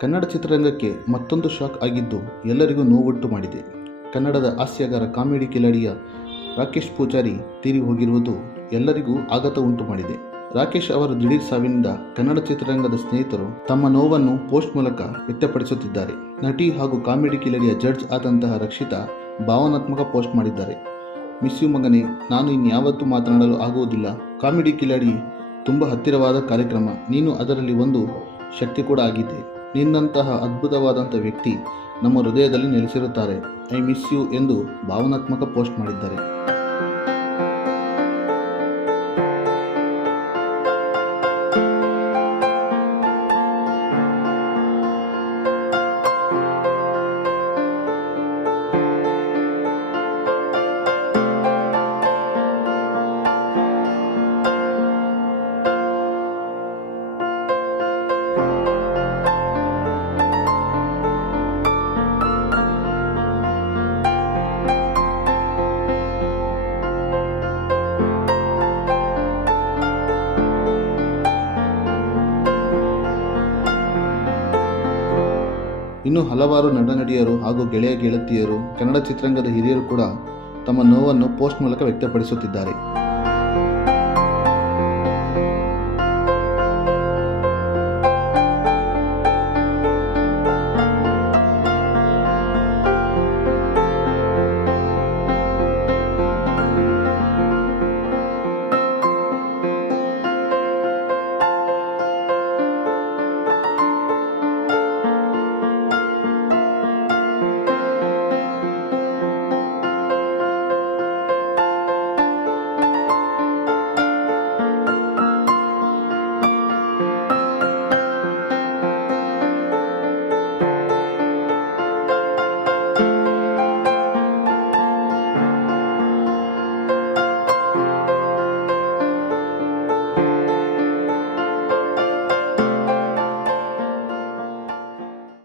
ಕನ್ನಡ ಚಿತ್ರರಂಗಕ್ಕೆ ಮತ್ತೊಂದು ಶಾಕ್ ಆಗಿದ್ದು ಎಲ್ಲರಿಗೂ ನೋವುಂಟು ಮಾಡಿದೆ. ಕನ್ನಡದ ಹಾಸ್ಯಗಾರ, ಕಾಮಿಡಿ ಕಿಲಾಡಿಯ ರಾಕೇಶ್ ಪೂಜಾರಿ ತೀರಿ ಹೋಗಿರುವುದು ಎಲ್ಲರಿಗೂ ಆಘಾತ ಉಂಟು ಮಾಡಿದೆ. ರಾಕೇಶ್ ಅವರ ದಿಢೀರ್ ಸಾವಿನಿಂದ ಕನ್ನಡ ಚಿತ್ರರಂಗದ ಸ್ನೇಹಿತರು ತಮ್ಮ ನೋವನ್ನು ಪೋಸ್ಟ್ ಮೂಲಕ ವ್ಯಕ್ತಪಡಿಸುತ್ತಿದ್ದಾರೆ. ನಟಿ ಹಾಗೂ ಕಾಮಿಡಿ ಕಿಲಾಡಿಯ ಜಡ್ಜ್ ಆದಂತಹ ರಕ್ಷಿತಾ ಭಾವನಾತ್ಮಕ ಪೋಸ್ಟ್ ಮಾಡಿದ್ದಾರೆ. ಮಿಸ್ ಯು ಮಗನೇ, ನಾನು ಇನ್ಯಾವತ್ತೂ ಮಾತನಾಡಲು ಆಗುವುದಿಲ್ಲ. ಕಾಮಿಡಿ ಕಿಲಾಡಿ ತುಂಬ ಹತ್ತಿರವಾದ ಕಾರ್ಯಕ್ರಮ. ನೀನು ಅದರಲ್ಲಿ ಒಂದು ಶಕ್ತಿ ಕೂಡ ಆಗಿದ್ದೆ. ನಿನ್ನಂತಹ ಅದ್ಭುತವಾದಂಥ ವ್ಯಕ್ತಿ ನಮ್ಮ ಹೃದಯದಲ್ಲಿ ನೆಲೆಸಿರುತ್ತಾರೆ. ಐ ಮಿಸ್ ಯು ಎಂದು ಭಾವನಾತ್ಮಕ ಪೋಸ್ಟ್ ಮಾಡಿದ್ದಾರೆ. ಇನ್ನು ಹಲವಾರು ನಟ ನಟಿಯರು ಹಾಗೂ ಗೆಳೆಯ ಗೆಳತಿಯರು ಕನ್ನಡ ಚಿತ್ರರಂಗದ ಹಿರಿಯರು ಕೂಡ ತಮ್ಮ ನೋವನ್ನು ಪೋಸ್ಟ್ ಮೂಲಕ ವ್ಯಕ್ತಪಡಿಸುತ್ತಿದ್ದಾರೆ.